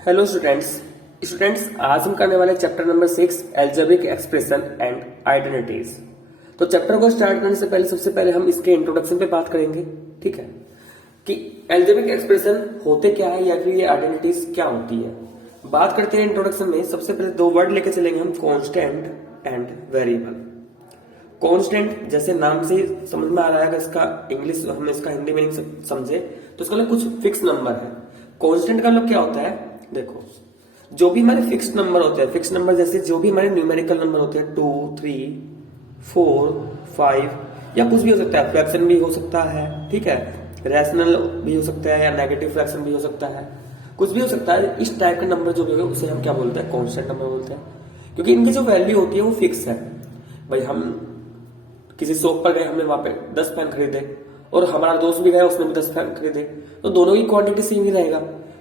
Hello students. आज हम करने वाले chapter number 6 algebraic expression and identities. तो चैप्टर को स्टार्ट करने से पहले सबसे पहले हम इसके इंट्रोडक्शन पे बात करेंगे। ठीक है कि एल्जेब्रिक एक्सप्रेशन होते क्या है या फिर ये आइडेंटिटीज क्या होती है। बात करते हैं इंट्रोडक्शन में। सबसे पहले दो वर्ड लेके चलेंगे हम, कांस्टेंट एंड वेरिएबल। कांस्टेंट जैसे नाम से समझ में आ रहा है, अगर इसका इंग्लिश हम इसका हिंदी मीनिंग समझे तो इसका मतलब कुछ फिक्स नंबर है। कांस्टेंट का मतलब क्या होता है, देखो जो भी हमारे फिक्स नंबर होते हैं, फिक्स नंबर जैसे जो भी हमारे न्यूमेरिकल नंबर होते हैं 2, 3, 4, 5 या कुछ भी हो सकता है, फ्रैक्शन भी हो सकता है, ठीक है, रैशनल भी हो सकता है या नेगेटिव फ्रैक्शन भी हो सकता है, कुछ भी हो सकता है। इस टाइप के नंबर जो भी होंगे उसे हम क्या बोलते हैं, कांस्टेंट नंबर बोलते हैं, क्योंकि इनकी जो वैल्यू होती है वो फिक्स है। भाई हम किसी शॉप पर गए, हमने वहां पे 10 पेन खरीदे और हमारा दोस्त भी गया, उसने भी 10 पेन खरीदे, तो दोनों की क्वांटिटी सेम ही रहेगा।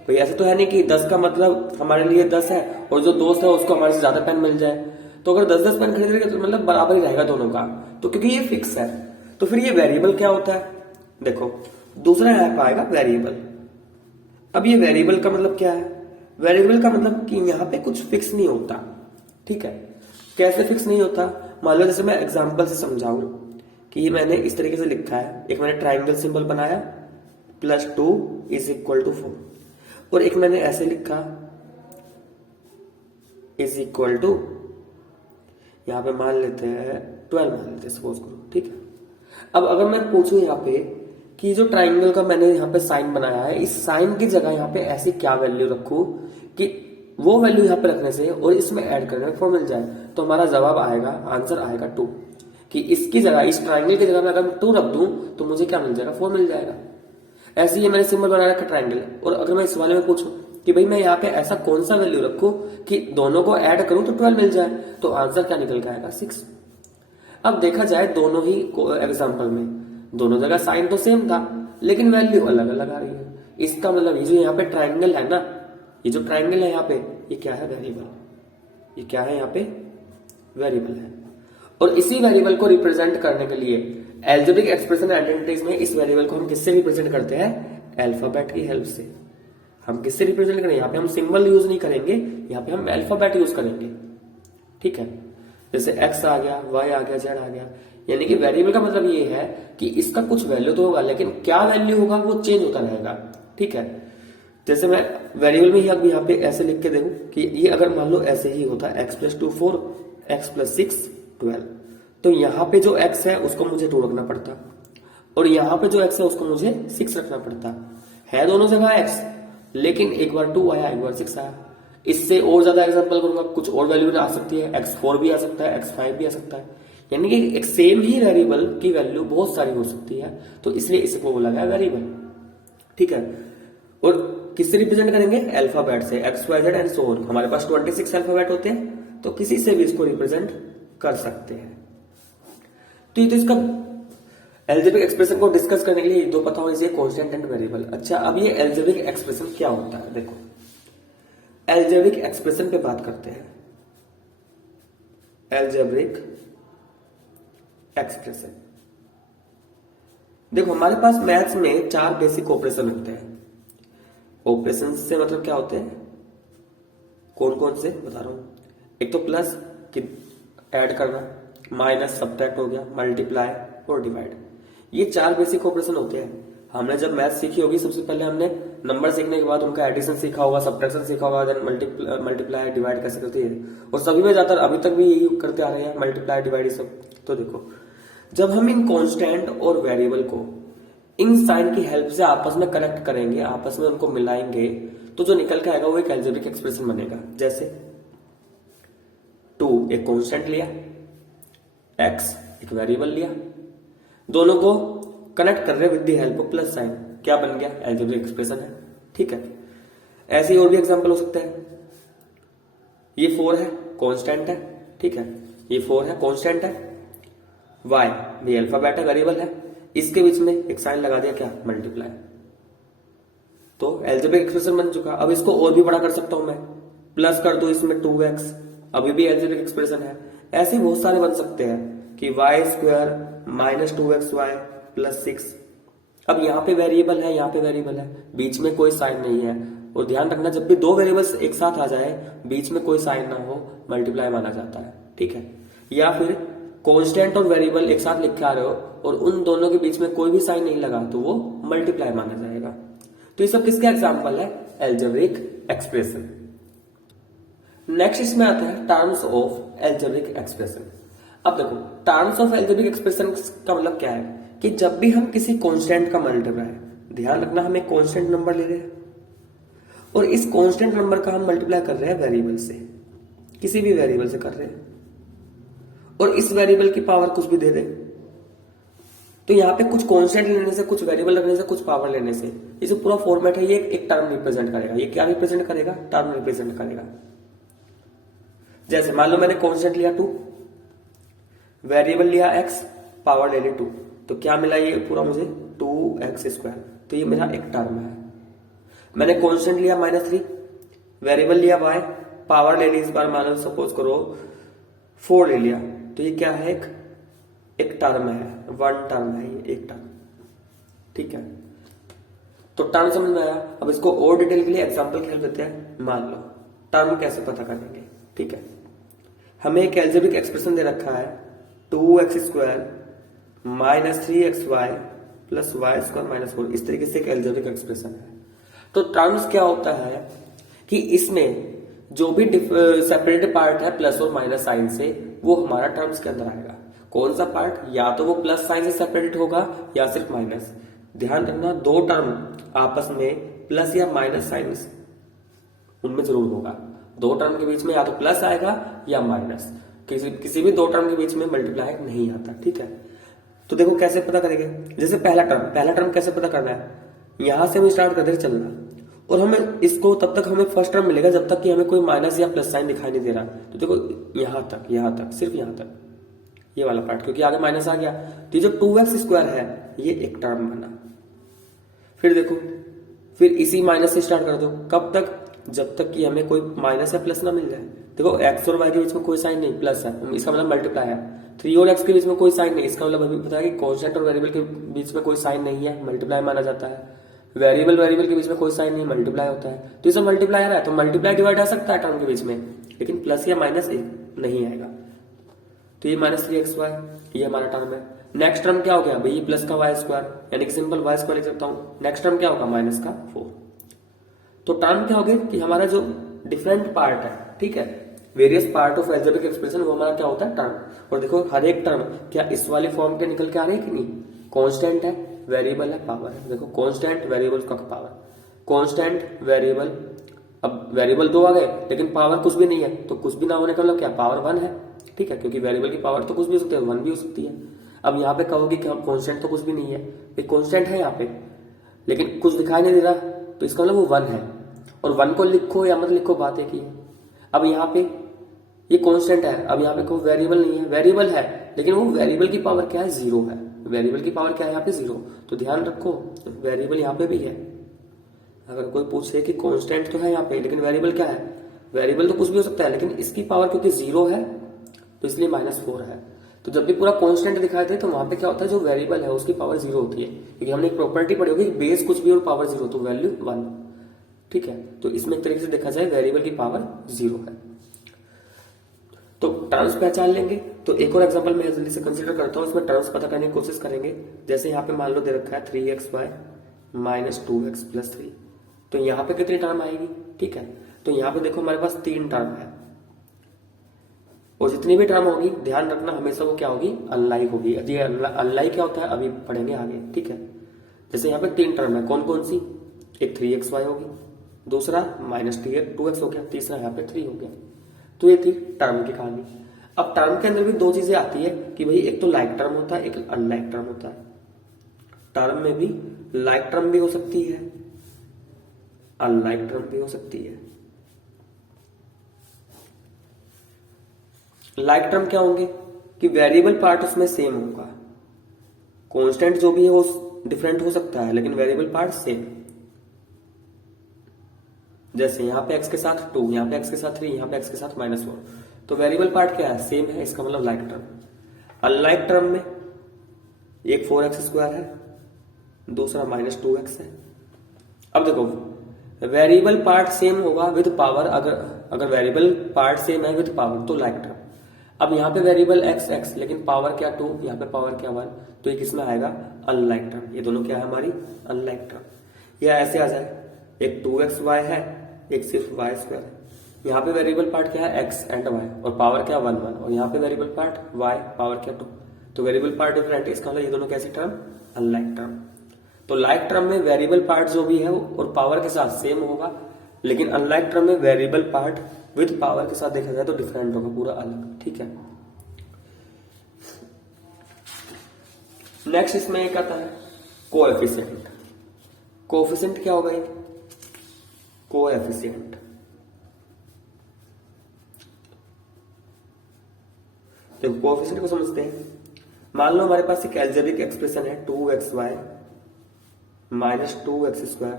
भाई ऐसे तो है नहीं कि 10 का मतलब हमारे लिए 10 है और जो दोस्त है उसको हमारे से ज्यादा पेन मिल जाए। तो अगर 10-10 पेन खरीदेंगे तो मतलब बराबर ही रहेगा दोनों का, तो क्योंकि ये फिक्स है। तो फिर ये वेरिएबल क्या होता है, देखो दूसरा यहाँ पे आएगा वेरिएबल। अब ये वेरिएबल का मतलब क्या है, वेरिएबल का मतलब कि यहाँ पे कुछ फिक्स नहीं होता। ठीक है, कैसे फिक्स नहीं होता, मान लो जैसे मैं एग्जांपल से समझाऊं कि ये मैंने इस तरीके से लिखा है, एक मैंने ट्राइंगल सिंबल बनाया +2 = 4 और एक मैंने ऐसे लिखा = यहां पे मान लेते हैं 12 मान लेते हैं सपोज करो। ठीक है, अब अगर मैं पूछूं यहाँ पे कि जो ट्राइंगल का मैंने यहाँ पे साइन बनाया है, इस साइन की जगह यहाँ पे ऐसी क्या वैल्यू रखूं कि वो वैल्यू यहाँ पे रखने से और इसमें ऐड करने में 4 मिल जाए, तो हमारा जवाब आएगा, आंसर आएगा 2। कि इसकी जगह, इस ट्राइंगल की जगह में अगर मैं 2 रख दूं तो मुझे क्या मिल जाएगा, 4 मिल जाएगा। ऐसे ही मैंने सिंबल बना रखा ट्राइंगल, और अगर मैं इस वाले में पूछूं कि भाई मैं यहाँ पे ऐसा कौन सा वैल्यू रखूं कि दोनों को ऐड करूं तो 12 मिल जाए, तो आंसर क्या निकल के आएगा, 6। अब देखा जाए दोनों ही एग्जाम्पल में दोनों जगह साइन तो सेम था लेकिन वैल्यू अलग अलग आ रही है। इसका मतलब ये जो यहाँ पे ट्राइंगल है ना, ये जो ट्राइंगल है यहाँ पे, ये क्या है, वेरिएबल। ये क्या है, यहाँ पे वेरिएबल है। और इसी वेरिएबल को रिप्रेजेंट करने के लिए एल्जेब्रिक एक्सप्रेशन आइडेंटिटीज में इस वेरिएबल को हम किससे रिप्रेजेंट करते हैं, अल्फाबेट की हेल्प से। हम किससे रिप्रेजेंट करेंगे, यहाँ पे हम सिंबल यूज नहीं करेंगे, यहाँ पे हम अल्फाबेट यूज करेंगे। ठीक है, जैसे x आ गया, y आ गया, z आ गया, यानी कि वेरिएबल का मतलब ये है कि इसका कुछ वैल्यू तो होगा लेकिन क्या वैल्यू होगा वो चेंज होता रहेगा। ठीक है, जैसे मैं वेरिएबल में ही अब यहाँ पे ऐसे लिख के देखूं कि ये अगर मान लो ऐसे ही होता x + 2 4, x + 6 12, तो यहाँ पे जो x है उसको मुझे 2 रखना पड़ता और यहाँ पे जो x है उसको मुझे 6 रखना पड़ता है। दोनों जगह x, लेकिन एक बार 2 आया, एक बार 6 आया। इससे और ज्यादा एग्जांपल करूंगा, कुछ और वैल्यू आ सकती है, x4 भी आ सकता है, x5 भी आ सकता है, यानी कि एक सेम ही वेरिएबल की वैल्यू बहुत सारी हो सकती है, तो इसलिए इसको बोला गया वेरिएबल। ठीक है, और किससे रिप्रेजेंट करेंगे, अल्फाबेट से, x y z and so on. हमारे पास 26 अल्फाबेट होते हैं, तो किसी से भी इसको रिप्रेजेंट कर सकते हैं। तो ये तो इसका एल्जेब्रिक एक्सप्रेशन को डिस्कस करने के लिए दो पता होना चाहिए, कांस्टेंट एंड वेरिएबल। अच्छा, अब ये एल्जेब्रिक एक्सप्रेशन क्या होता है, देखो एल्जेब्रिक एक्सप्रेशन पे बात करते हैं। एल्जेब्रिक एक्सप्रेशन, देखो हमारे पास मैथ्स में 4 बेसिक ऑपरेशन होते हैं। ऑपरेशन से मतलब क्या होते हैं, कौन कौन से बता रहा हूं। एक तो प्लस कि ऐड करना, माइनस सब्ट्रैक्ट हो गया, मल्टीप्लाई और डिवाइड। ये 4 बेसिक ऑपरेशन होते हैं। हमने जब मैथ सीखी होगी सबसे पहले हमने नंबर सीखने के बाद उनका एडिशन सीखा होगा, सब्ट्रैक्शन सीखा होगा, देन मल्टीप्लाई डिवाइड कैसे करते हैं, और सभी में ज्यादातर अभी तक भी यही करते आ रहे हैं, मल्टीप्लाई डिवाइड ये सब। तो देखो जब हम इन कांस्टेंट और वेरिएबल को इन साइन की हेल्प से आपस में कनेक्ट करेंगे, आपस में उनको मिलाएंगे, तो जो निकल के आएगा वो एक एल्जेब्रिक एक्सप्रेशन बनेगा। जैसे 2 एक कांस्टेंट लिया, x एक वेरिएबल लिया, दोनों को कनेक्ट कर रहे हैं with the help of plus sign, क्या बन गया, एल्जेब्रिक एक्सप्रेशन है। ठीक है, ऐसे ही और भी एग्जांपल हो सकते हैं। ये 4 है, कांस्टेंट है, ठीक है, ये 4 है, कांस्टेंट है, y भी अल्फाबेट है, वेरिएबल है, इसके बीच में एक साइन लगा दिया, क्या, मल्टीप्लाई, तो एल्जेब्रिक एक्सप्रेशन बन चुका। अब इसको और भी बड़ा कर सकता हूं मैं, प्लस कर दो इसमें 2x, अभी भी एल्जेब्रिक एक्सप्रेशन है। ऐसे बहुत सारे बन सकते हैं कि y² - 2xy + 6। अब यहाँ पे वेरिएबल है, यहाँ पे वेरिएबल है, बीच में कोई साइन नहीं है, और ध्यान रखना जब भी दो वेरिएबल्स एक साथ आ जाए बीच में कोई साइन ना हो, मल्टीप्लाई माना जाता है, ठीक है। या फिर कांस्टेंट और वेरिएबल एक साथ लिख के आ रहे हो और उन दोनों के बीच में कोई भी साइन नहीं लगा तो वो मल्टीप्लाई माना जाएगा। तो ये सब किसका एग्जाम्पल है? Algebraic expression. नेक्स्ट इसमें आता है टर्म्स ऑफ अलजेब्रिक एक्सप्रेशन। अब देखो टर्म्स ऑफ अलजेब्रिक एक्सप्रेशन का मतलब क्या है कि जब भी हम किसी कांस्टेंट का मल्टीप्लाई, ध्यान रखना हम एक कांस्टेंट नंबर ले रहे हैं और इस कांस्टेंट नंबर का हम मल्टीप्लाई कर रहे हैं वेरिएबल से, किसी भी वेरिएबल से कर रहे हैं और इस वेरिएबल की पावर कुछ भी दे दे, तो यहाँ पे कुछ कांस्टेंट लेने से, कुछ वेरिएबल रखने से, कुछ पावर लेने से ये जो पूरा फॉर्मेट है ये एक टर्म रिप्रेजेंट करेगा। ये क्या रिप्रेजेंट करेगा? टर्म रिप्रेजेंट करेगा। जैसे मान लो मैंने कांस्टेंट लिया 2, वेरिएबल लिया x, पावर ले ली 2, तो क्या मिला ये पूरा मुझे 2x², तो ये मेरा एक टर्म है। मैंने कांस्टेंट लिया -3, वेरिएबल लिया y, पावर ले ली, इस बार मान लो सपोज करो 4 ले लिया, तो ये क्या है? एक टर्म है, वन टर्म है, ये एक टर्म, ठीक है। तो टर्म समझ में आया। अब इसको और डिटेल के लिए एग्जांपल खेल देते हैं। मान लो टर्म कैसे पता करेंगे, ठीक है। हमें एक अलजेब्रिक एक्सप्रेशन दे रखा है 2x² - 3xy + y² - 4, इस तरीके से एक अलजेब्रिक एक्सप्रेशन है। तो टर्म्स क्या होता है कि इसमें जो भी सेपरेटेड पार्ट है प्लस और माइनस साइन से, वो हमारा टर्म्स के अंदर आएगा। कौन सा पार्ट? या तो वो प्लस साइन से सेपरेटेड होगा या सिर्फ माइनस। ध्यान रखना दो टर्म आपस में प्लस या माइनस साइन उनमें जरूर होगा। दो टर्म के बीच में या तो प्लस आएगा या माइनस, किसी भी दो टर्म के बीच में मल्टीप्लाई नहीं आता, ठीक है। तो देखो कैसे पता करेंगे। जैसे पहला टर्म कैसे पता करना है? यहां से हम स्टार्ट करते चलना और हमें इसको तब तक हमें फर्स्ट टर्म मिलेगा जब तक कि हमें कोई माइनस या प्लस साइन दिखाई नहीं दे रहा। तो देखो यहां तक सिर्फ यहां तक ये वाला पार्ट, क्योंकि आगे माइनस आ गया तो ये जो 2x² है ये एक टर्म बना। फिर देखो, फिर इसी माइनस से स्टार्ट कर दो। कब तक? जब तक कि हमें कोई माइनस या प्लस ना मिल जाए। देखो x और y के बीच में कोई साइन नहीं, प्लस है, इसका मतलब मल्टीप्लाई है। 3 और x के बीच में कोई साइन नहीं, इसका मतलब अभी पता है कि कांस्टेंट और वेरिएबल के बीच में कोई साइन नहीं है, मल्टीप्लाई माना जाता है। वेरिएबल के बीच में कोई साइन नहीं, मल्टीप्लाई होता है। तो ये सब मल्टीप्लाई है, तो मल्टीप्लाई डिवाइड आ सकता है टर्म के बीच में, लेकिन प्लस या माइनस नहीं आएगा। तो ये -3xy ये हमारा टर्म है। नेक्स्ट टर्म क्या हो गया भाई? ये प्लस का y², यानी कि सिंपल y² लिख सकता हूं। नेक्स्ट टर्म क्या होगा? -4। तो टर्म क्या हो गया कि हमारा जो डिफरेंट पार्ट है, ठीक है, various part of algebraic expression, वो हमारा क्या होता है? टर्म। और देखो हर एक टर्म क्या इस वाले फॉर्म के निकल के आ रहे हैं कि नहीं? कांस्टेंट है, वेरिएबल है, पावर है। देखो कांस्टेंट, वेरिएबल का पावर, कांस्टेंट, वेरिएबल। अब वेरिएबल 2 आ गए लेकिन पावर कुछ भी नहीं है, तो कुछ भी ना होने का मतलब क्या? पावर 1 है, ठीक है, क्योंकि वेरिएबल की पावर तो कुछ भी हो सकती है, 1 भी हो सकती है। अब यहाँ पे कहोगे कि कांस्टेंट तो कुछ भी नहीं है, कांस्टेंट है यहाँ पे लेकिन कुछ दिखाई नहीं दे रहा, तो इसका मतलब वो 1 है। और 1 को लिखो या मत लिखो बात एक ही है। अब यहाँ पे ये कांस्टेंट है, अब यहाँ पे कोई वेरिएबल नहीं है, वेरिएबल है लेकिन वो वेरिएबल की पावर क्या है? 0 है। वेरिएबल की पावर क्या है यहाँ पे? 0। तो ध्यान रखो वेरिएबल यहाँ पे भी है। अगर कोई पूछे कि कांस्टेंट तो है यहाँ पे लेकिन वेरिएबल क्या है? वेरिएबल तो कुछ भी हो सकता है लेकिन इसकी पावर क्योंकि 0 है तो इसलिए -4 है। तो जब भी पूरा कांस्टेंट दिखाई दे तो वहां पे क्या होता है? जो वेरिएबल है उसकी पावर 0 होती है, क्योंकि हमने एक प्रॉपर्टी पढ़ी होगी बेस कुछ भी और पावर 0 तो वैल्यू 1, ठीक है। तो इसमें एक तरीके से देखा जाए वेरिएबल की पावर 0 है। तो टर्म्स पहचान लेंगे। तो एक और एग्जांपल मैं जल्दी से कंसीडर करता हूं, इसमें टर्म्स पता करने की कोशिश करेंगे। जैसे यहाँ पे मान लो दे रखा है 3xy - 2x + 3, तो यहाँ पे कितनी टर्म आएगी? ठीक है, तो यहाँ पे देखो हमारे पास 3 टर्म है और जितनी भी टर्म होगी ध्यान रखना हमेशा वो क्या होगी? अनलाइक होगी। ये अनलाइक क्या होता है अभी पढ़ेंगे आगे, ठीक है। जैसे यहाँ पे 3 टर्म है, कौन कौन सी? एक 3xy होगी, दूसरा -2x हो गया, तीसरा यहाँ पे 3 हो गया। तो ये थी टर्म की कहानी। अब टर्म के अंदर भी 2 चीजें आती है कि भाई एक तो लाइक टर्म होता है, एक अनलाइक टर्म होता है। टर्म में भी लाइक टर्म भी हो सकती है, अनलाइक टर्म भी हो सकती है। लाइक टर्म क्या होंगे कि वेरिएबल पार्ट उसमें सेम होगा, कांस्टेंट जो भी है वो डिफरेंट हो सकता है लेकिन वेरिएबल पार्ट सेम। जैसे यहाँ पे x के साथ 2, यहाँ पे x के साथ 3, यहाँ पे x के साथ -4, तो वेरिएबल पार्ट क्या है? सेम है, इसका मतलब लाइक टर्म। अनलाइक टर्म में एक 4x² है, दूसरा -2x है। अब देखो वेरिएबल पार्ट सेम होगा विद पावर, अगर वेरिएबल पार्ट सेम है विद पावर तो लाइक टर्म। अब यहाँ पे वेरिएबल एक्स एक्स लेकिन पावर क्या 2, यहाँ पे पावर क्या 1, तो ये किसमें आएगा अनलाइक टर्म। ये दोनों क्या है हमारी अनलाइक टर्म। या ऐसे आ जाए एक 2xy है, एक सिर्फ y स्क्वायर है। यहाँ पे वेरिएबल पार्ट क्या है x एंड y और पावर क्या 1 1, और यहाँ पे वेरिएबल पार्ट y पावर क्या 2, तो वेरिएबल पार्ट डिफरेंट है, इसका मतलब ये दोनों कैसी टर्म अनलाइक टर्म। तो लाइक टर्म में वेरिएबल पार्ट जो भी है और पावर के साथ सेम होगा, लेकिन अनलाइक टर्म में वेरिएबल पार्ट विद पावर के साथ देखा जाए तो डिफरेंट होगा, पूरा अलग। ठीक है, नेक्स्ट इसमें एक आता है कोएफिशिएंट। कोएफिशिएंट क्या होगा ये, कोएफिशिएंट देखो कोएफिशिएंट को समझते हैं। मान लो हमारे पास एक एल्जेब्रिक एक्सप्रेशन है 2xy minus 2x square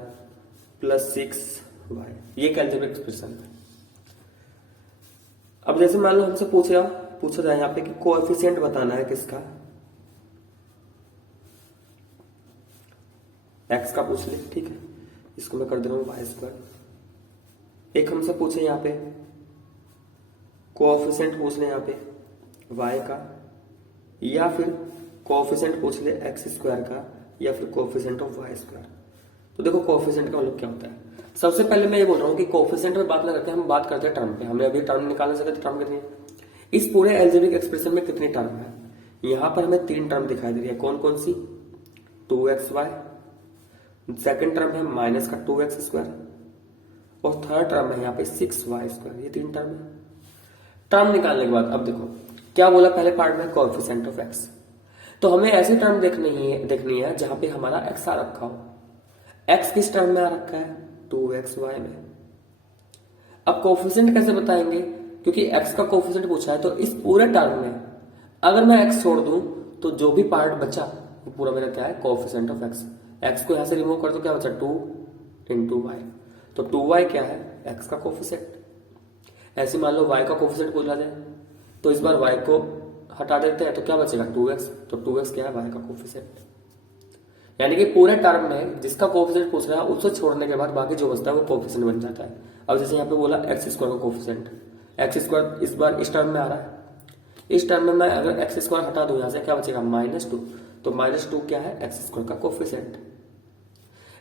plus 6y, ये एक एल्जेब्रिक एक्सप्रेशन है। अब जैसे मान लो हमसे पूछा जाए यहाँ पे कि कोएफिशिएंट बताना है किसका, x का पूछ ले, ठीक है, इसको मैं कर दे रहा हूं वाई स्क्वायर। एक हमसे पूछे यहाँ पे कोएफिशिएंट पूछ ले यहाँ पे y का, या फिर कोएफिशिएंट पूछ ले x स्क्वायर का, या फिर कोएफिशिएंट ऑफ y स्क्वायर। तो देखो कोएफिशिएंट का मतलब क्या होता है। सबसे पहले मैं ये बोल रहा हूँ कि कोएफिशिएंट में बात ना करके हम बात करते हैं टर्म पे। हमने अभी टर्म निकालना चाहते थे, टर्म कितनी है, इस पूरे एल्जेब्रिक एक्सप्रेशन में कितनी टर्म है। यहां पर हमें 3 टर्म दिखाई दे रही है, कौन कौन सी, 2xy, सेकेंड टर्म है माइनस का 2x स्क्वायर, और थर्ड टर्म है यहाँ पे 6y स्क्वायर। ये 3 टर्म है। टर्म निकालने के बाद अब देखो क्या बोला पहले पार्ट में, कोएफिशिएंट ऑफ x। तो हमें ऐसी टर्म देखनी है जहां पे हमारा x आ रखा हो। x किस टर्म में आ रखा है, 2xy में। अब कोएफिशिएंट कैसे बताएंगे, क्योंकि x का कोएफिशिएंट पूछा है, तो इस पूरे टर्म में अगर मैं x छोड़ दूं तो जो भी पार्ट बचा वो पूरा मेरा क्या है, कोएफिशिएंट ऑफ x। x को यहां से रिमूव कर दो, क्या बचा 2 इंटू वाई, तो 2y क्या है x का कोएफिशिएंट। ऐसे मान लो y का कोएफिशिएंट पूछा जाए तो इस बार y को हटा देते हैं तो क्या बचेगा 2x, तो 2x क्या है y का कोएफिशिएंट। यानी कि पूरे टर्म में जिसका कोएफिशिएंट पूछ रहा है उसको छोड़ने के बाद बाकी जो बचता है वो कोएफिशिएंट बन जाता है। अब जैसे यहाँ पे बोला x स्क्वायर का कोएफिशिएंट, x स्क्वायर इस बार इस टर्म में आ रहा है, इस टर्म में मैं अगर x स्क्वायर हटा दूं यहाँ से क्या बचेगा -2, तो -2 क्या है x स्क्वायर का कोएफिशिएंट।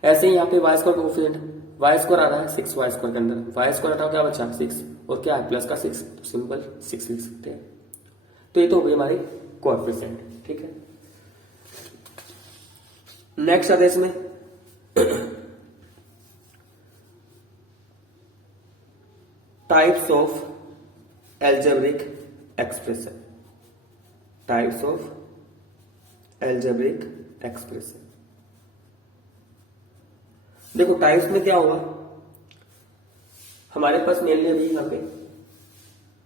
ऐसे ही यहाँ पे y स्क्वायर का कोएफिशिएंट, y स्क्वायर आ रहा है 6y स्क्वायर के अंदर, y स्क्वायर हटाओ क्या बचा 6, और क्या है प्लस का 6, तो सिंपल 6 लिख सकते हैं। तो ये तो हो गई हमारी कोएफिशिएंट। ठीक है, नेक्स्ट आता है इसमें types of algebraic expression. Types of algebraic expression, देखो टाइप्स में क्या हुआ, हमारे पास मेनली अभी यहां पे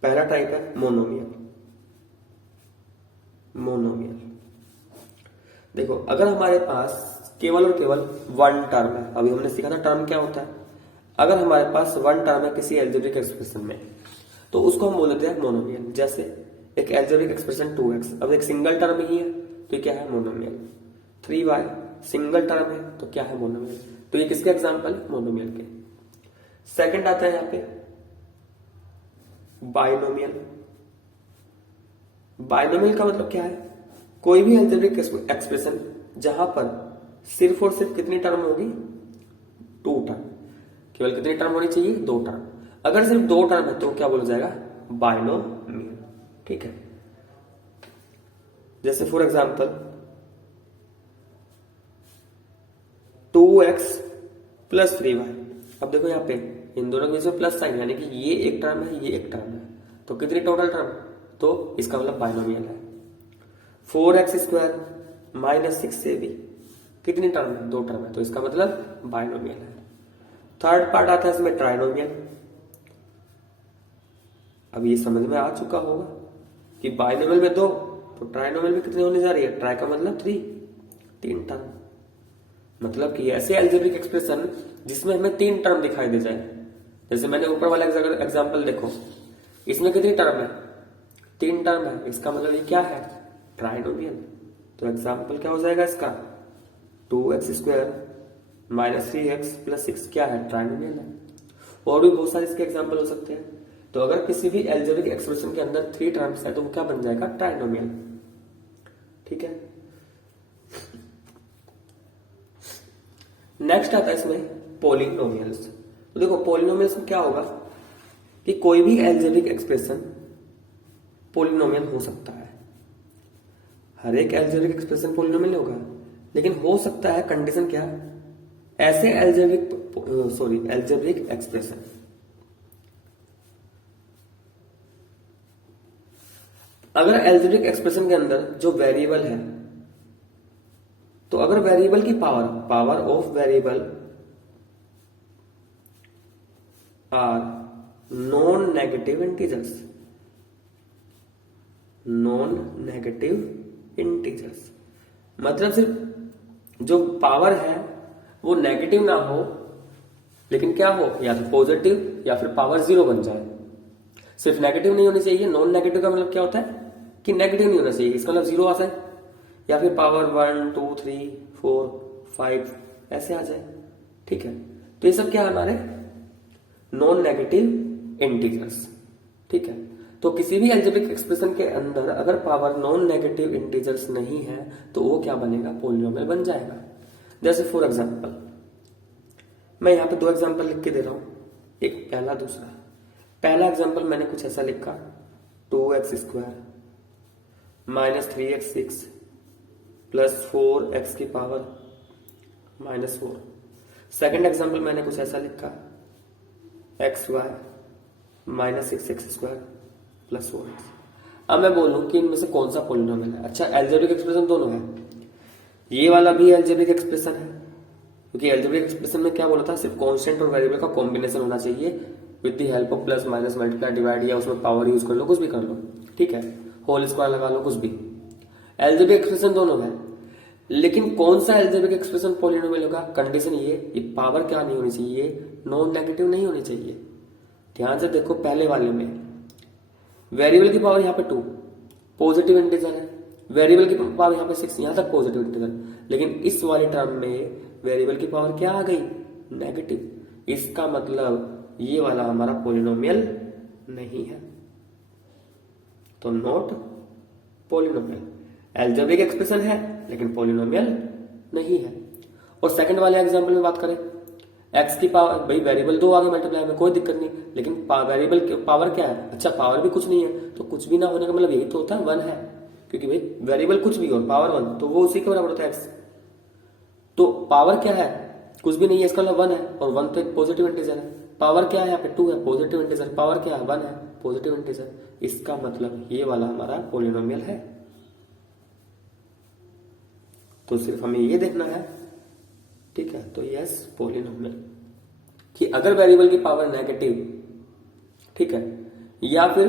पहला टाइप है मोनोमियल। मोनोमियल देखो अगर हमारे पास केवल और केवल 1 टर्म है, अभी हमने सीखा था टर्म क्या होता है, अगर हमारे पास 1 टर्म है किसी एल्जेब्रिक एक्सप्रेशन में तो उसको हम बोल देते हैं मोनोमियल। जैसे एक एल्जेब्रिक एक्सप्रेशन 2x, अब एक सिंगल टर्म ही है तो क्या है मोनोमियल। 3y सिंगल टर्म है तो क्या है मोनोमियल। तो ये किसके एग्जांपल, मोनोमियल के। सेकंड आता है यहाँ पे बाइनोमियल। बाइनोमियल का मतलब क्या है, कोई भी एल्जेब्रिक एक्सप्रेशन जहां पर सिर्फ और सिर्फ कितनी टर्म होगी, 2 टर्म। केवल कितनी टर्म होनी चाहिए, 2 टर्म। अगर सिर्फ 2 टर्म है तो क्या बोला जाएगा, बाइनोमियल। ठीक है, जैसे for example 2x plus 3y। अब देखो यहाँ पे इन दोनों के बीच में प्लस साइन, यानी कि ये एक टर्म है, ये एक टर्म है, तो कितनी टोटल टर्म, तो इसका मतलब बाइनोमियल है। 4x स्क्वायर माइनस 6 से भी कितनी टर्म है, 2 टर्म है, तो इसका मतलब बाइनोमियल है। थर्ड पार्ट आता है इसमें ट्राइनोमियल। अब ये समझ में आ चुका होगा कि बाइनोमियल में 2 तो ट्राइनोमियल में कितनी होने जा रही है, ट्राई का मतलब 3 टर्म। मतलब कि ऐसे एल्जेब्रिक एक्सप्रेशन जिसमें हमें 3 टर्म दिखाई दे जाए, जैसे मैंने ऊपर वाला एग्जांपल देखो, इसमें कितनी टर्म है, 3 टर्म है, इसका मतलब ये क्या है, ट्राइनोमियल। तो एग्जांपल क्या हो जाएगा इसका, 2x स्क्वायर -3x+6 क्या है? ट्राइनोमियल है। और भी बहुत सारे इसके एग्जाम्पल हो सकते हैं। तो अगर किसी भी एल्जेब्रिक एक्सप्रेशन के अंदर 3 टर्म्स है तो वो क्या बन जाएगा? ट्राइनोमियल। ठीक है। नेक्स्ट आता है इसमें पॉलिनोमियल्स। तो देखो पॉलिनोमियल्स में क्या होगा कि कोई भी एल्जेब्रिक एक्सप्रेशन पॉलिनोमियल हो सकता है। हर एक एल्जेब्रिक एक्सप्रेशन पॉलिनोमियल होगा, लेकिन हो सकता है कंडीशन क्या? ऐसे एल्जेब्रिक एक्सप्रेशन अगर एल्जेब्रिक एक्सप्रेशन के अंदर जो वेरिएबल है, तो अगर वेरिएबल की power of variable are non negative integers, मतलब सिर्फ जो पावर है वो नेगेटिव ना हो, लेकिन क्या हो? या तो पॉजिटिव या फिर पावर 0 बन जाए। सिर्फ नेगेटिव नहीं होनी चाहिए। नॉन नेगेटिव का मतलब क्या होता है कि नेगेटिव नहीं होना चाहिए, इसका मतलब 0 आ जाए, या फिर पावर 1 2 3 4 5 ऐसे आ जाए। ठीक है। तो ये सब क्या है? हमारे नॉन नेगेटिव इंटीजर्स। ठीक है। तो किसी भी एल्जेब्रिक एक्सप्रेशन के अंदर अगर पावर नॉन नेगेटिव इंटीजर्स नहीं है तो वो क्या बनेगा? पॉलिनोमियल बन जाएगा। जैसे फॉर एग्जांपल मैं यहां पे 2 एग्जांपल लिख के दे रहा हूं, एक पहला दूसरा। पहला एग्जांपल मैंने कुछ ऐसा लिखा 2x² -3x6 +4x की पावर -4। सेकेंड एग्जांपल मैंने कुछ ऐसा लिखा xy -6x² +4x। अब मैं बोलूं कि इनमें से कौन सा पॉलिनोमियल है? अच्छा, एल्जेब्रिक एक्सप्रेशन दोनों है, ये वाला भी एल्जेब्रिक एक्सप्रेशन है, क्योंकि एल्जेब्रिक एक्सप्रेशन में क्या बोला था? सिर्फ कांस्टेंट और वेरिएबल का कॉम्बिनेशन होना चाहिए with the help of plus minus multiply divide, या उसमें पावर यूज कर लो, कुछ भी कर लो। ठीक है। होल स्क्वायर लगा लो, कुछ भी। एल्जेब्रिक एक्सप्रेशन दोनों है, लेकिन कौन सा एल्जेब्रिक एक्सप्रेशन पॉलिनोमियल होगा? कंडीशन ये पावर क्या नहीं होनी चाहिए? नॉन नेगेटिव नहीं होनी चाहिए। ध्यान से देखो, पहले वाले में वेरिएबल की पावर यहाँ पे 2 पॉजिटिव इंटीजर है, वेरिएबल की पावर यहाँ पे 6, यहां तक पॉजिटिव इंटीजर, लेकिन इस वाले टर्म में वेरिएबल की पावर क्या आ गई? नेगेटिव। इसका मतलब ये वाला हमारा पॉलिनोमियल नहीं है, तो नॉट पॉलिनोमियल। एल्जेब्रिक एक्सप्रेशन है लेकिन पॉलिनोमियल नहीं है। और सेकंड वाले एग्जांपल में बात करें, x की पावर, भाई वेरिएबल 2 आगे मल्टीप्लाई में कोई दिक्कत नहीं, लेकिन वेरिएबल की पावर क्या है? अच्छा, पावर भी कुछ नहीं है, तो कुछ भी ना होने का मतलब यही तो होता है 1 है, क्योंकि भाई वेरिएबल कुछ भी और पावर 1, तो वो उसी के बराबर होता है x। तो पावर क्या है? कुछ भी नहीं है, इसका मतलब 1 है, और 1 तो एक पॉजिटिव इंटीजर है। पावर क्या है? यहाँ पे 2 है, पॉजिटिव इंटीजर। पावर क्या है? 1 है, पॉजिटिव इंटीजर। इसका मतलब ये वाला हमारा पॉलिनोमियल है। तो सिर्फ हमें ये देखना है। ठीक है। तो यस, पॉलिनोमियल कि अगर वेरिएबल की पावर नेगेटिव, ठीक है, या फिर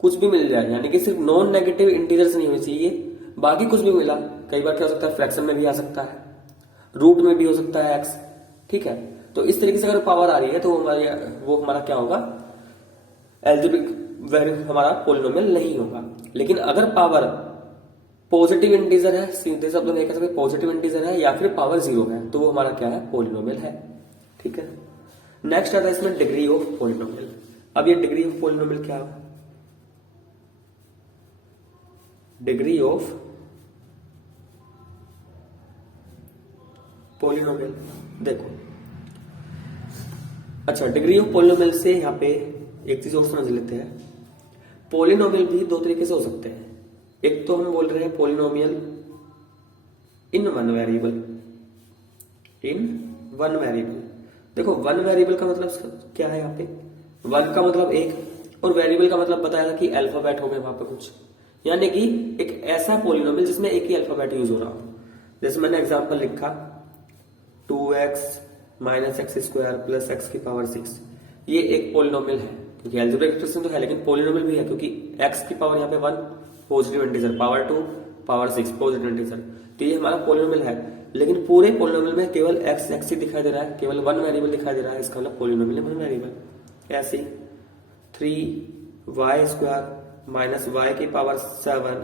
कुछ भी मिल जाए, यानी कि सिर्फ नॉन नेगेटिव इंटीजर्स नहीं होनी चाहिए, बाकी कुछ भी मिला। कई बार क्या हो सकता है? फ्रैक्शन में भी आ सकता है, रूट में भी हो सकता है x। ठीक है। तो इस तरीके से अगर पावर आ रही है तो वो हमारा क्या होगा? एल्जेब्रिक हमारा पॉलिनोमियल नहीं होगा। लेकिन अगर पावर पॉजिटिव इंटीजर है, सीधे शब्दों में कह सकते पॉजिटिव इंटीजर है, या फिर पावर 0 है, तो वो हमारा क्या है? पॉलिनोमियल है। ठीक है। नेक्स्ट आता है इसमें डिग्री ऑफ पॉलिनोमियल। अब ये डिग्री ऑफ पॉलिनोमियल क्या है? डिग्री ऑफ पॉलिनोमियल, देखो, अच्छा, डिग्री ऑफ पॉलिनोमियल से यहां पे एक चीज और समझ लेते हैं। पॉलिनोमियल भी 2 तरीके से हो सकते हैं। एक तो हम बोल रहे हैं पॉलिनोमियल इन वन वेरिएबल। देखो, 1 वेरिएबल का मतलब क्या है? यहाँ पे 1 का मतलब 1, और वेरिएबल का मतलब बताया था कि अल्फाबेट हो गए वहां पे कुछ, यानी कि एक ऐसा पॉलिनोमियल जिसमें एक ही अल्फाबेट यूज हो रहा हो। जैसे मैंने एग्जांपल लिखा 2x -x² +x की पावर 6। ये एक पॉलिनोमियल है, क्योंकि एल्जेब्रिक एक्सप्रेशन तो है लेकिन पॉलिनोमियल भी है, क्योंकि x की पावर यहाँ पे 1 positive integer, power 2 power 6 positive integer, तो ये हमारा पॉलिनोमियल है। लेकिन पूरे पॉलिनोमियल में केवल x ही दिखाई दे रहा है, केवल 1 वेरिएबल दिखाई दे रहा है, इसका मतलब पॉलिनोमियल 1 वेरिएबल। ऐसे 3y² -y की पावर 7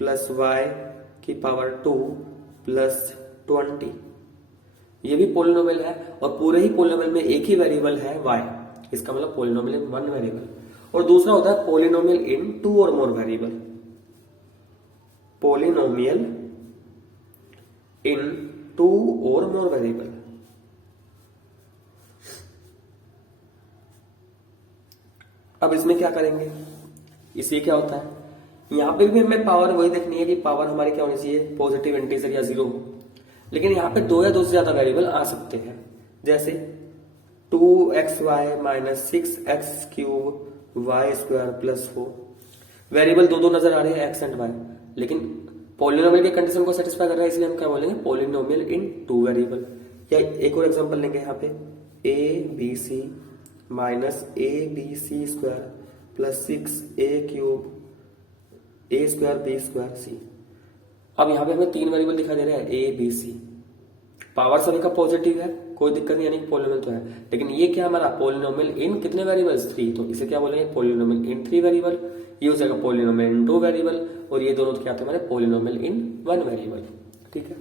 +y की पावर 2 +20, ये भी पोलिनोमियल है और पूरे ही पोलिनोमियल में एक ही वेरिएबल है y, इसका मतलब पोलिनोमियल इन वन वेरिएबल। और दूसरा होता है पोलिनोमियल इन टू और मोर वेरिएबल, पोलिनोमियल इन टू और मोर वेरिएबल। अब इसमें क्या करेंगे, इसी क्या होता है, यहां पे भी हमें पावर वही देखनी है कि पावर हमारी क्या होनी चाहिए, पॉजिटिव इंटीजर या जीरो हो। लेकिन यहां पे दो या दो से ज्यादा वेरिएबल आ सकते हैं, जैसे 2xy minus 6x³ y square plus 4। Variable दो दो नजर आ रहे हैं x एंड y, लेकिन पोलिनोमियल के कंडीशन को सेटिस्फाई कर रहा है, इसलिए हम क्या बोलेंगे, पोलिनोमियल इन टू वेरिएबल। या एक और एग्जांपल लेंगे यहाँ पे, abc minus abc square plus 6a³ a square b square c। अब यहाँ पे हमें तीन वेरिएबल दिखाई दे रहे हैं a b c, पावर सभी का पॉजिटिव है, कोई दिक्कत नहीं, यानी पोलिनोमियल तो है। लेकिन ये क्या हमारा पोलिनोमियल इन कितने वेरिएबल्स, 3, तो इसे क्या बोलेंगे, पोलिनोमियल इन 3 वेरिएबल। ये हो जाएगा पोलिनोमियल इन 2 वेरिएबल, और ये दोनों क्या थे हमारे, पोलिनोमियल इन 1 वेरिएबल। ठीक है,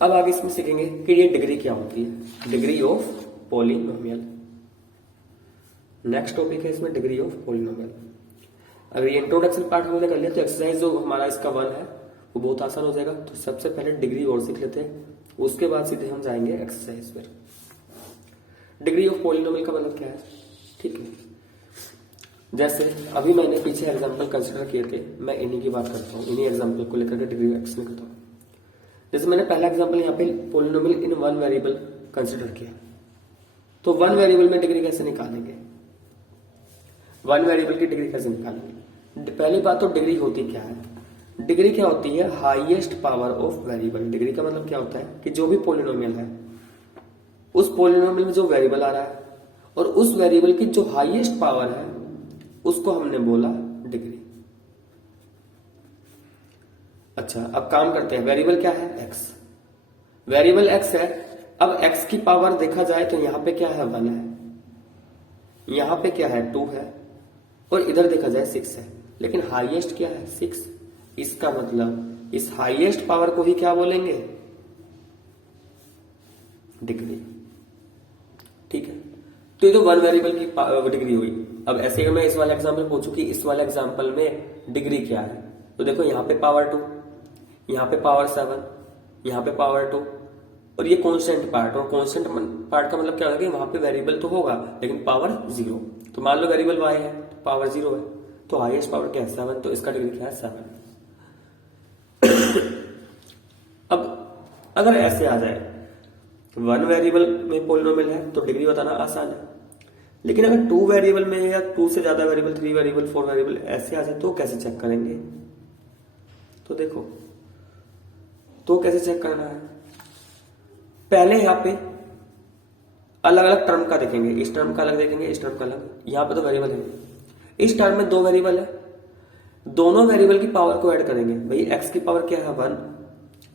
अब आगे इसमें सीखेंगे कि ये डिग्री क्या होती है, degree of polynomial. Next topic है इसमें डिग्री ऑफ पोलिनोमियल। अगर ये इंट्रोडक्शन पार्ट हमने कर लिया तो एक्सरसाइज जो हमारा इसका 1 है वो बहुत आसान हो जाएगा। तो सबसे पहले डिग्री और सीख लेते हैं, उसके बाद सीधे हम जाएंगे एक्सरसाइज पर। डिग्री ऑफ पोलिनोमियल का मतलब क्या है, ठीक है, जैसे अभी मैंने पीछे एग्जांपल कंसीडर किए थे, मैं इन्हीं की बात करता हूँ, इन्हीं एग्जांपल को लेकर के डिग्री एक्सप्लेन करता हूँ। जैसे मैंने पहला एग्जांपल यहाँ पे पोलिनोमियल इन 1 वेरिएबल कंसीडर किया, तो 1 वेरिएबल में डिग्री कैसे निकालेंगे, 1 वेरिएबल की डिग्री कैसे निकालेंगे। पहली बात तो डिग्री होती क्या है, डिग्री क्या होती है, highest power of variable. Degree का मतलब क्या होता है कि जो भी पोलिनोमियल है उस पोलिनोमियल में जो वेरिएबल आ रहा है और उस वेरिएबल की जो हाईएस्ट पावर है उसको हमने बोला डिग्री। अच्छा, अब काम करते हैं, वेरिएबल क्या है, x, वेरिएबल x है। अब x की पावर देखा जाए तो यहां पे क्या है, 1 है, यहां पे क्या है, 2 है, और इधर देखा जाए 6 है, लेकिन हाईएस्ट क्या है, 6। इसका मतलब इस हाईएस्ट पावर को ही क्या बोलेंगे, डिग्री। ठीक है, तो ये तो 1 वेरिएबल की डिग्री हुई। अब ऐसे अगर मैं इस वाले एग्जांपल पूछूं कि इस वाले एग्जांपल में डिग्री क्या है, तो देखो यहां पे पावर 2, यहां पे पावर 7, यहां पे पावर 2, और ये कांस्टेंट पार्ट, और कांस्टेंट पार्ट का मतलब क्या होगा कि वहां पे वेरिएबल तो होगा लेकिन पावर 0। तो मान लो वेरिएबल y है, पावर 0 है, तो हाईएस्ट पावर क्या है, 7, तो इसका डिग्री क्या है, 7। अब अगर ऐसे आ जाए 1 वेरिएबल में पोलिनोमियल है तो डिग्री बताना आसान है, लेकिन अगर 2 वेरिएबल में या 2 से ज्यादा वेरिएबल, 3 वेरिएबल, 4 वेरिएबल ऐसे आ जाए तो कैसे चेक करेंगे। तो देखो, तो कैसे चेक करना है, पहले यहां पे अलग अलग टर्म का देखेंगे, इस टर्म का अलग देखेंगे, इस टर्म का अलग। यहां पे तो वेरिएबल है, इस टर्म में 2 वेरिएबल है, दोनों वेरिएबल की पावर को ऐड करेंगे। भाई x की पावर क्या है, 1,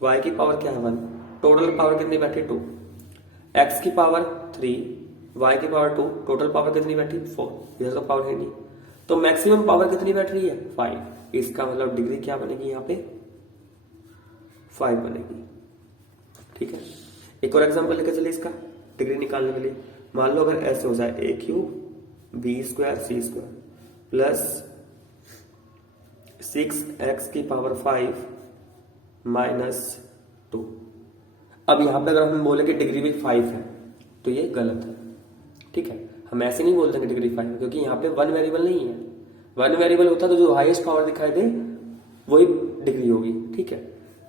y की पावर क्या है, 1, टोटल पावर कितनी बैठी, 2, x की पावर 3, y की पावर 2, टोटल पावर कितनी बैठी, 4, इधर तो पावर है नहीं, तो मैक्सिमम पावर कितनी बैठ रही है, 5। इसका मतलब डिग्री क्या बनेगी, यहाँ पे 5 बनेगी। ठीक है, एक और एग्जांपल लेकर चलिए इसका डिग्री निकालने के लिए। मान लो अगर ऐसे हो जाए, a³ b square c square plus 6x की पावर 5 माइनस 2। अब यहां पे अगर हम बोले कि डिग्री भी 5 है तो ये गलत है। ठीक है, हम ऐसे नहीं बोल देंगे डिग्री 5, क्योंकि यहाँ पे 1 वेरिएबल नहीं है। 1 वेरिएबल होता तो जो हाईएस्ट पावर दिखाई दे वही डिग्री होगी। ठीक है,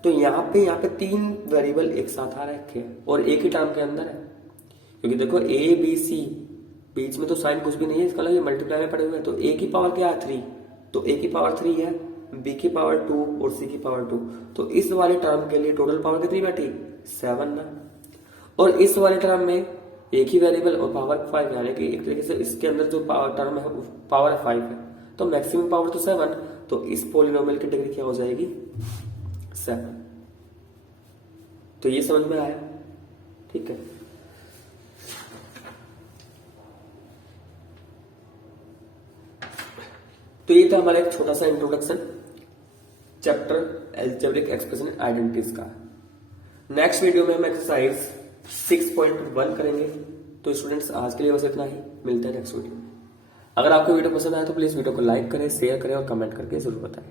तो यहाँ पे 3 वेरिएबल एक साथ आ रखे हैं और एक ही टर्म के अंदर है, क्योंकि देखो a b c बीच में तो साइन कुछ भी नहीं है, इसका मतलब ये मल्टीप्लाई में पड़े हुए हैं। तो a की पावर क्या है, 3, तो a की पावर 3 है, b की पावर 2 और c की पावर 2। तो इस वाले टर्म के लिए टोटल पावर कितनी बैठी, 7 ना। और इस वाले टर्म में एक ही वेरिएबल और पावर 5, यानी कि एक तरीके से इसके अंदर जो पावर टर्म है पावर 5 है, तो मैक्सिमम पावर तो 7। तो इस पोलिनोमियल की डिग्री क्या हो जाएगी, 7। तो ये समझ में आया। ठीक है, तो ये था हमारा एक छोटा सा introduction chapter algebraic expression identities का। नेक्स्ट वीडियो में हम एक्सरसाइज 6.1 करेंगे। तो स्टूडेंट्स आज के लिए बस इतना ही, मिलते हैं नेक्स्ट वीडियो में। अगर आपको वीडियो पसंद आया तो प्लीज वीडियो को लाइक करें, शेयर करें और कमेंट करके जरूर बताएं।